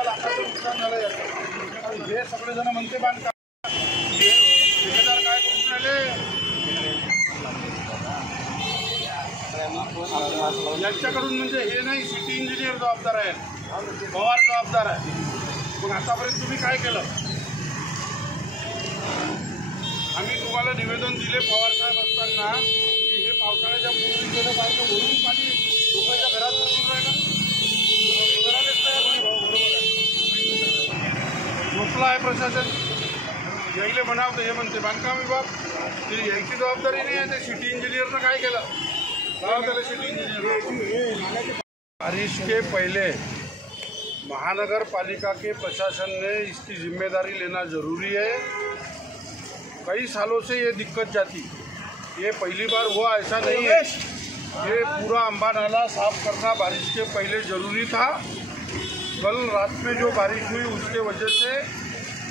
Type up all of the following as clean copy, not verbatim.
13 लाखाचं नुकसान झालं याचं. हे सगळेजण म्हणते बांधकाम ठेकेदार काय करून राहिले. यांच्याकडून म्हणजे हे नाही, सिटी इंजिनियर जबाबदार आहे, पवार जबाबदार आहे. मग आतापर्यंत तुम्ही काय केलं? आम्ही तुम्हाला निवेदन दिले पवार साहेब असताना की हे पावसाळ्याच्या पूर्वी केलं पाहिजे. भरून पाणी लोकांच्या घरात घुसून राहिलं. झोपला आहे प्रशासन. यायले म्हणावं हे म्हणते बांधकाम विभाग, ती यायची जबाबदारी नाही आहे. ते सिटी इंजिनियरनं काय केलं? त्याला सिटी इंजीनियर बारिश के पहले महानगर पालिका के प्रशासन ने इसकी जिम्मेदारी लेना ज़रूरी है। कई सालों से ये दिक्कत जाती, ये पहली बार हुआ ऐसा नहीं है। ये पूरा अम्बा नाला साफ करना बारिश के पहले ज़रूरी था। कल रात में जो बारिश हुई उसके वजह से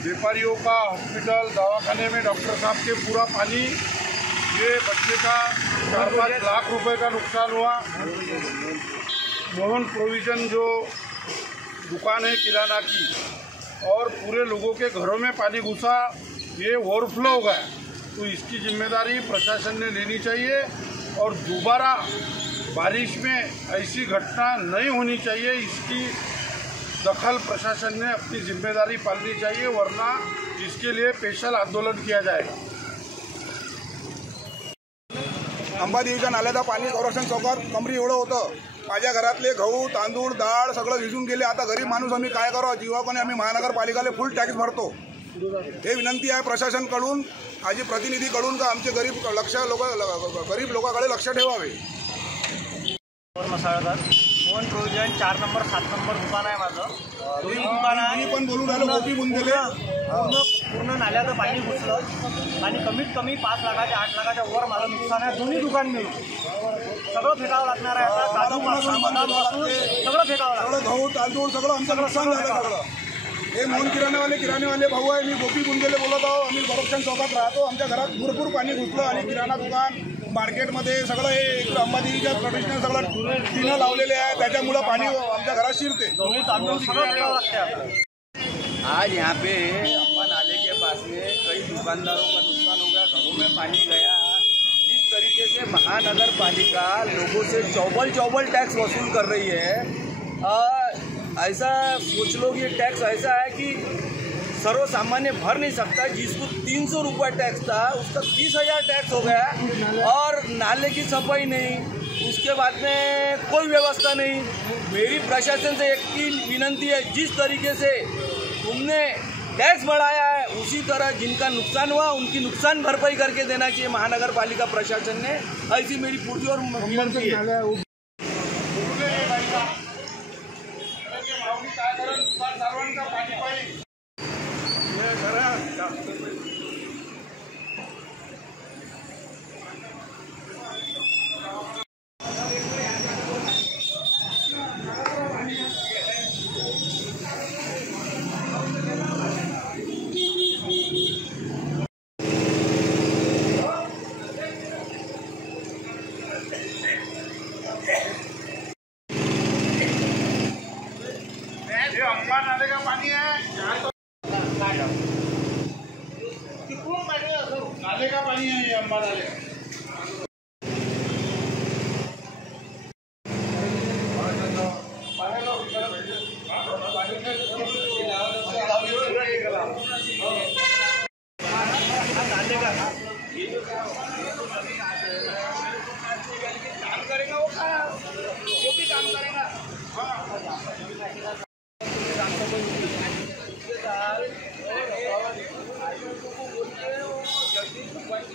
व्यापारियों का हॉस्पिटल दवाखाने में डॉक्टर साहब के पूरा पानी, ये बच्चे का 4-5 लाख रुपए का नुकसान हुआ। मोहन प्रोविज़न जो दुकान है किराना की, और पूरे लोगों के घरों में पानी घुसा, ये ओवरफ्लो हो गया। तो इसकी जिम्मेदारी प्रशासन ने लेनी चाहिए और दोबारा बारिश में ऐसी घटना नहीं होनी चाहिए। इसकी दखल प्रशासन ने अपनी जिम्मेदारी पालनी चाहिए, वरना इसके लिए स्पेशल आंदोलन किया जाएगा। अंबादेवीच्या नाल्याचं पाणी संरक्षण चौकात कमरी एवढं होतं. माझ्या घरातले गहू तांदूळ डाळ सगळं विजून गेले. आता गरीब माणूस आम्ही काय करावं? जीवाकोने आम्ही महानगरपालिकेला फुल टॅक्स भरतो. हे विनंती आहे प्रशासनकडून, आजी प्रतिनिधीकडून का आमचे गरीब लोकांकडे लक्ष ठेवावे. मसाळदार मोहन प्रोविजन 4 नंबर 7 नंबर दुकान आहे माझं. दोन्ही दुकान आहे. पण बोलून राहिलो गोपी बुंदेले पूर्ण नाल्याचं पाणी घुसलं. पाणी कमीत कमी 5 लाखाच्या 8 लाखाच्या वर माझं नुकसान आहे. दोन्ही दुकान मिळून सगळं फेकावं लागणार आहे. आता काजूपासून सगळं फेकावं लागतं. गहू तांदूळ सगळं आमचं नुकसान झालं सगळं. हे मोहन किराणेवाले भाऊ आहे. मी गोपी बुंदेले बोलत आहो. आम्ही संरक्षण चौकात राहतो. आमच्या घरात भरपूर पाणी घुसलं आणि किराणा दुकान मार्केटमध्ये सगळं हे अंबादेवीच्या प्रोफेशनल सगळं टीनं लावलेले आहे. त्याच्यामुळं पाणी आमच्या घरात शिरते. आज यहाँ पे अम्बा नाले के पास में कई दुकानदारों का नुकसान हो गया, घरों में पानी गया। इस तरीके से महानगर पालिका लोगों से चौबल टैक्स वसूल कर रही है। ऐसा सोच लो कि ये टैक्स ऐसा है कि सर्वसामान्य भर नहीं सकता। जिसको 300 रुपये टैक्स था उसका 30,000 टैक्स हो गया, और नाले की सफाई नहीं, उसके बाद में कोई व्यवस्था नहीं। मेरी प्रशासन से एक ही विनंती है, जिस तरीके से तुमने टैक्स बढ़ाया है उसी तरह जिनका नुकसान हुआ उनकी नुकसान भरपाई करके देना चाहिए महानगर पालिका प्रशासन ने। ऐसी मेरी पूरी और विनंती है। ये अम्बा नाले का पानी है, नाले का पानी है ये अम्बा नाले का। काम करेगा वो जो भी काम करेगा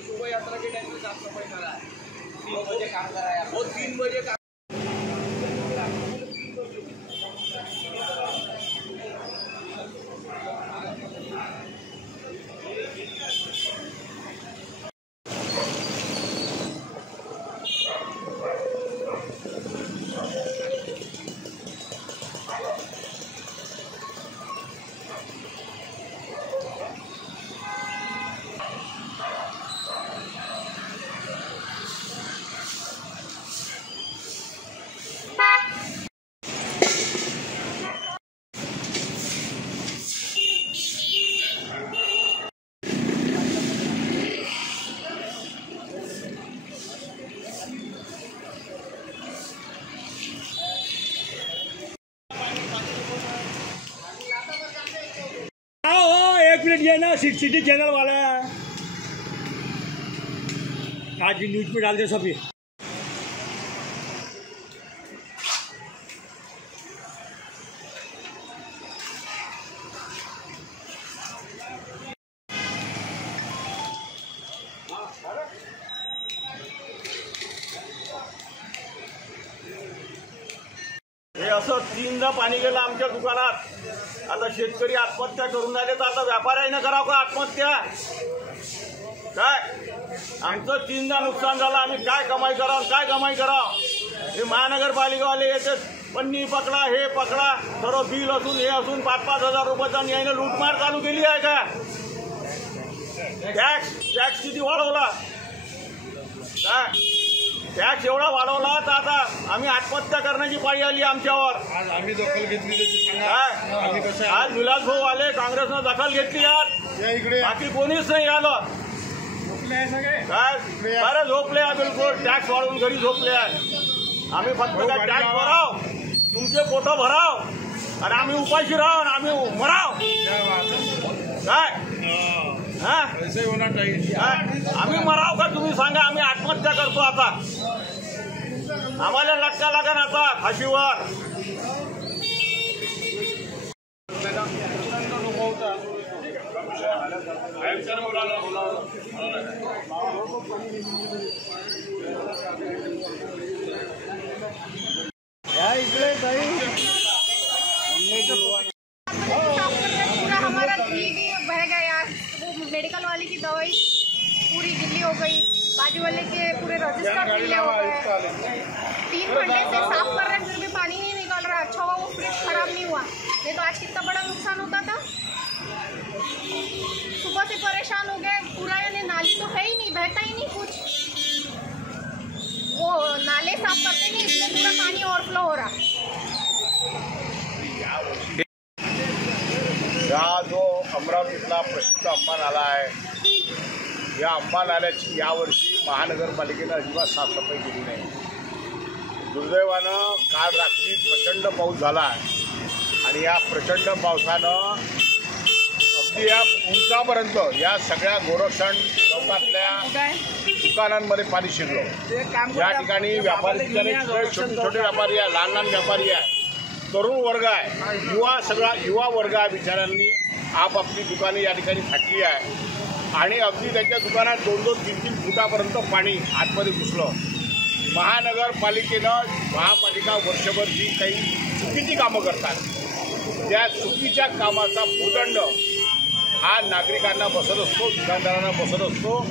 शोभा यात्रा के टाइम ये ना सिटी चैनल वाला है, आज न्यूज पे डाल दे सभी। हे असं तीनदा पाणी गेलं आमच्या दुकानात। आता शेतकरी आत्महत्या करून राहिले, तर आता व्यापाऱ्याने करावं का आत्महत्या? काय आमचं तीनदा नुकसान झालं, आम्ही काय कमाई करावं? हे महानगरपालिकावाले येते, पन्नी पकडा, हे पकडा, सर्व बिल असून हे असून 5-5 हजार रुपयाचा न्यायाने लूटमार चालू केली आहे का? टॅक्स किती वाढवला? काय टॅक्स एवढा वाढवला तर आता आम्ही आत्महत्या करण्याची पाळी आली आमच्यावर। आज आम्ही दखल घेतली त्याची सांगा, आम्ही कसं आज विलास भाऊ आले, काँग्रेसनं दखल घेतली, आज या इकडे बाकी कोणीच नाही आलं। काय बरं झोपले आहे, बिलकुल टॅक्स वाढवून घरी झोपले आहे। आम्ही फक्त काय टॅक्स भराव, तुमचे पोटं भराव आणि आम्ही उपाशी राहू आणि आम्ही मराव। काय ऐसे होना चाहिए। आम्ही मराव का तुम्ही सांगा? आम्ही आत्महत्या करतो आता, आम्हाला लटका लागेल आता फाशीवर। पूरा हमारा ये भी बह गया, वो मेडिकल वाले की दवाई पूरी गिल्ली हो गई, बाजू वाले के पूरे रजिस्टर गिल्ले हो गए। 3 घंटे से साफ कर रहे हैं, फिर भी पानी नहीं निकल रहा। अच्छा हुआ वो फ्रिज खराब नहीं हुआ, नहीं तो आज कितना बड़ा नुकसान होता था। सुबह से परेशान हो गए, पूरा यानी नाली तो है ही नहीं, बहता ही नहीं कुछ, वो नाले साफ करते नहीं, इसलिए पूरा पानी ओवरफ्लो हो रहा। हा जो अमरावतीतला प्रसिद्ध अंबा नाला आहे, या अंबा नाल्याची यावर्षी महानगरपालिकेनं अजिबात साफसफाई केली नाही। दुर्दैवानं काल रात्री प्रचंड पाऊस झाला आणि या प्रचंड पावसानं अगदी या उंचापर्यंत या सगळ्या गोरक्षण चौकातल्या दुकानांमध्ये पाणी शिरलं। या ठिकाणी व्यापारी छोटे छोटे व्यापारी आहे, लहान लहान व्यापारी आहे, तरुण वर्ग आहे, युवा वर्ग आहे, बिचाऱ्यांनी आपापली दुकाने या ठिकाणी फाटली आहे आणि अगदी त्यांच्या दुकानात 2-2, 3-3 फुटापर्यंत पाणी आतमध्ये घुसलं। महापालिका वर्षभर जी काही चुकीची कामं करतात, त्या चुकीच्या कामाचा भूदंड हा नागरिकांना बसत असतो, दुकानदारांना बसत असतो।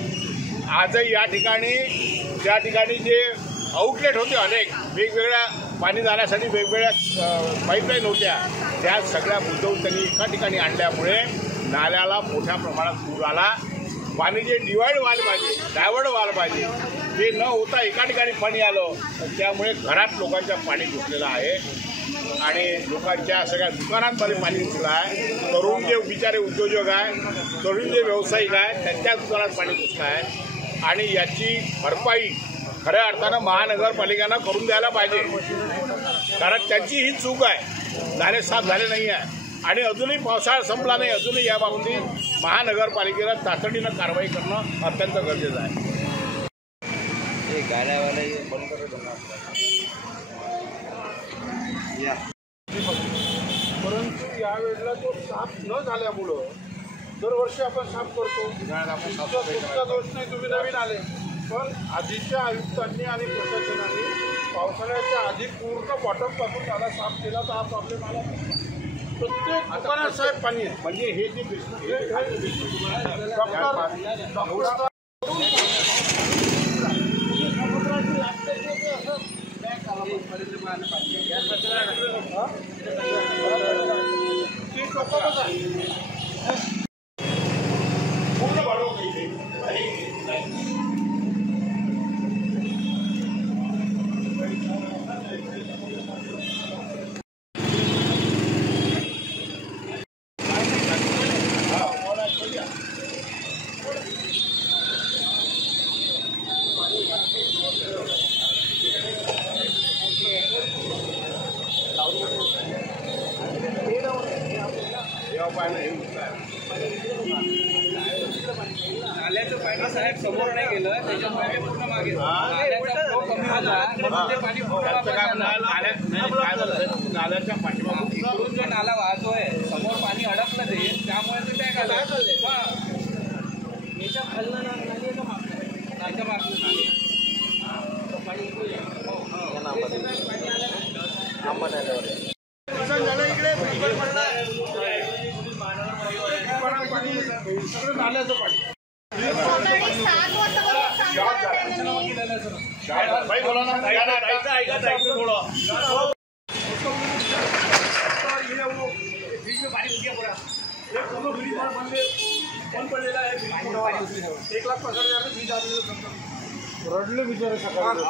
आजही या ठिकाणी ज्या ठिकाणी जे आउटलेट होते, अनेक वेगवेगळ्या पाणी जाण्यासाठी वेगवेगळ्या पाईपलाईन होत्या, त्या सगळ्या बुजवून त्यांनी एका ठिकाणी आणल्यामुळे नाल्याला मोठ्या प्रमाणात पूर आला। पाणी जे डायव्हर्ट व्हायला पाहिजे ते न होता एका ठिकाणी पाणी आलं, त्यामुळे घरात लोकांच्या पाणी घुसलेलं आहे आणि लोकांच्या सगळ्या दुकानांमध्ये पाणी घुसलं आहे। तरुण जे बिचारे उद्योजक आहे, तरुण जे व्यावसायिक आहे, त्यांच्या दुकानात पाणी घुसलं आहे आणि याची भरपाई खऱ्या अर्थानं महानगरपालिकेनं करून द्यायला पाहिजे, कारण त्यांची ही चूक आहे, नाले साफ झाले नाही आहे आणि अजूनही पावसाळा संपला नाही। अजूनही या बाबतीत महानगरपालिकेनं तातडीनं कारवाई करणं अत्यंत गरजेचं आहे। परंतु यावेळेला तो साफ न झाल्यामुळं दरवर्षी आपण साफ करतो, तुमचा दोष नाही, तुम्ही नवीन आले, पण आधीच्या आयुक्तांनी आणि प्रशासनाने पावसाळ्याच्या आधी पूर्ण बॉटमपासून नाला साफ केला तर हा प्रॉब्लेम आला। प्रत्येक दुकानात साहेब पाणी आहे, म्हणजे हे जे पूर्ण वाढवून पाहिजे नाल्याचं पाणी साहेब समोर नाही गेलं, त्याच्यामुळे ते पूर्ण मागे नाल्याचा फ्लो कमी झाला म्हणून ते पाणी पूर्ण नाल्याच्या पाठीमागून इकडून जो नाला वाहतोय समोर पाणी अडकलं ते, त्यामुळे ते काय झालं याच्या खालनं नाली का नाच्या मागचं नाली पाणी सगळं नाल्याचं पाणी सकाळी 7 वाजता भाई बोला ना रडले बिचारे सकाळी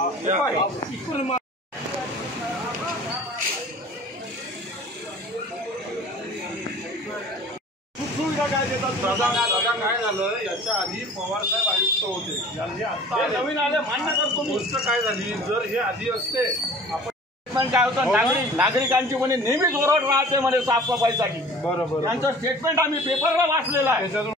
दादा काय झालं, याच्या आधी पवार साहेब आयुक्त होते, आता नवीन आले मान्य करतो. गोष्ट काय झाली, जर हे आधी असते पण काय होतं, नागरिकांची म्हणे नेहमीच ओरड राहते म्हणे साफसफाईसाठी. बरोबर त्यांचं स्टेटमेंट आम्ही पेपरला वाचलेलं आहे.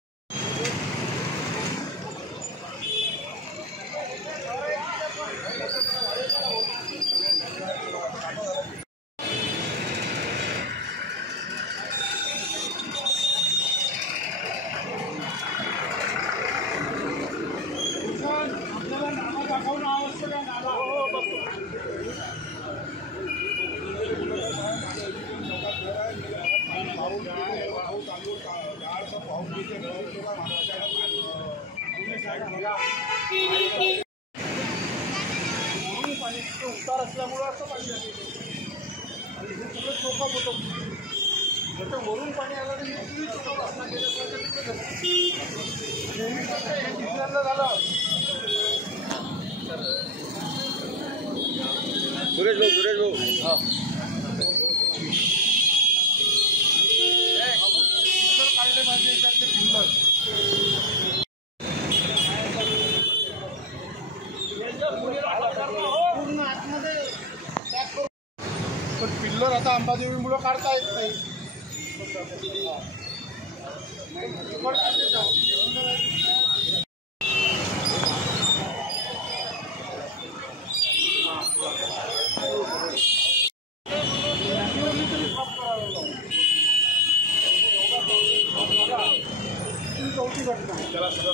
उतार असल्यामुळे असं पाणी आणि हे सगळं चोकाप होतं. जसं वरून पाणी आलं तर हे चोकाप असणार नेहमी कसं हे तिसऱ्यांदा झालं. सुरेश भाऊ काढले पाहिजे त्यातले पिल्लर. पण पिल्लर आता अंबादेवीमुळे काढता येत नाही. चौथी घटना त्याला सगळं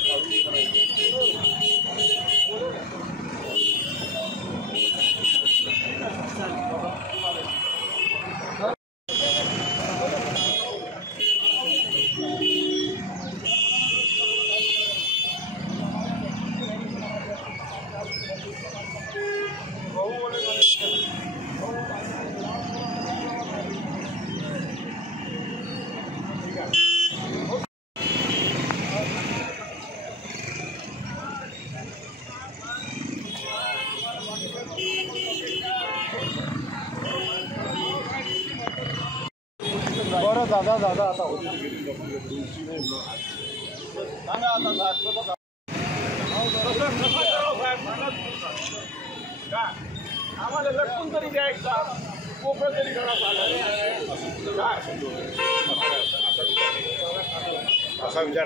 बरं दादा आता आम्हाला लटकून तरी द्यायचा, कोपरं तरी घरात आलं. असा विचार